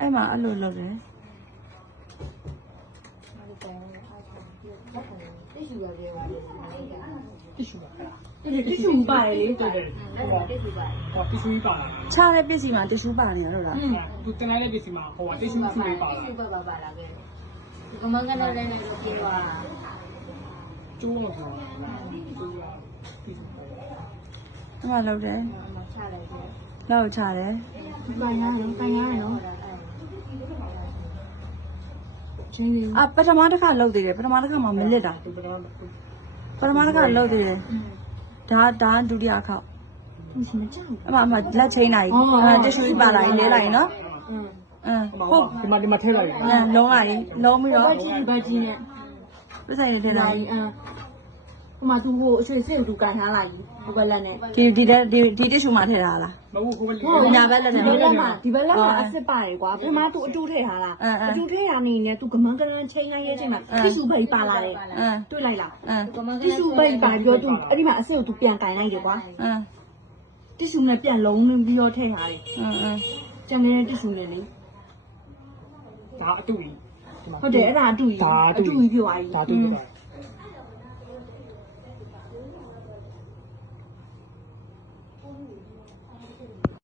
အဲ့မှာအဲ့လိုလုပ်တယ် tissu ပါတယ်လေတော်တယ် tissue ပါလား ချတဲ့ပစ္စည်းမှာတ िश ူးပါနေရလို့လား သူတင်လိုက်တဲ့ပစ္စည်းမှာဟိုက tissue လေးပါလား ပါလာခဲ့ကမန်ကနေလည်းလည်းပြေးသွား ကျိုးလို့ပြောတာ အဲ့မှာလုပ်တယ် ချလိုက်တယ် လောက်ချတယ် ပိုင်ရတယ်နော်ချင်းကြီး အာပထမတစ်ခါလုပ်သေးတယ်ပထမတစ်ခါမှမလစ်တာ သူကတော့ ပထမတစ်ခါလုပ်သေးတယ်ဒါဒုတိယအခေါက် မရှိမကြောက် အမလက်ချင်းလိုက်တ िश ူးပါလာရင်လဲလိုက်ရင်နော်ဟုတ် ဒီမှာထည့်လိုက်တယ် လုံးလိုက်ရင်လုံးပြီးတော့ ဘတ်ကြီးနဲ့ ပြဆိုင်ရတဲ့လိုက် ဟိုမှာသူဟိုအရွှေစစ်သူကန်ထားလိုက်ဟိုဘက်လက်နဲ့ ဒီတ िश ူးမှာထည့်ထားလား မဟုတ်ကိုပဲ ညာဘက်လက်နဲ့ ဒီဘက်လက်မှာအစ်စ်ပါတယ်ကွာပထမသူအတူထည့်ထားလားအတူထည့်ရနေနဲ့သူကမန်ကရန်ချိန်လိုက်ရဲ့ချိန်မှာတိစုပိတ်ပါလာတယ်တွေ့လိုက်လားတိစုပိတ်ပါပြောသူအဲ့ဒီမှာအစ်စ်ကိုသူပြန်ကန်လိုက်တယ်ကွာတိစုနဲ့ပြန်လုံးပြီးတော့ထည့်ထားတယ်ကျန်တဲ့တိစုနဲ့လေ ဒါအတူကြီး ဟုတ်တယ်အဲ့ဒါအတူကြီးအတူကြီးပြောသွားပြီ ဒါအတူကြီးပါ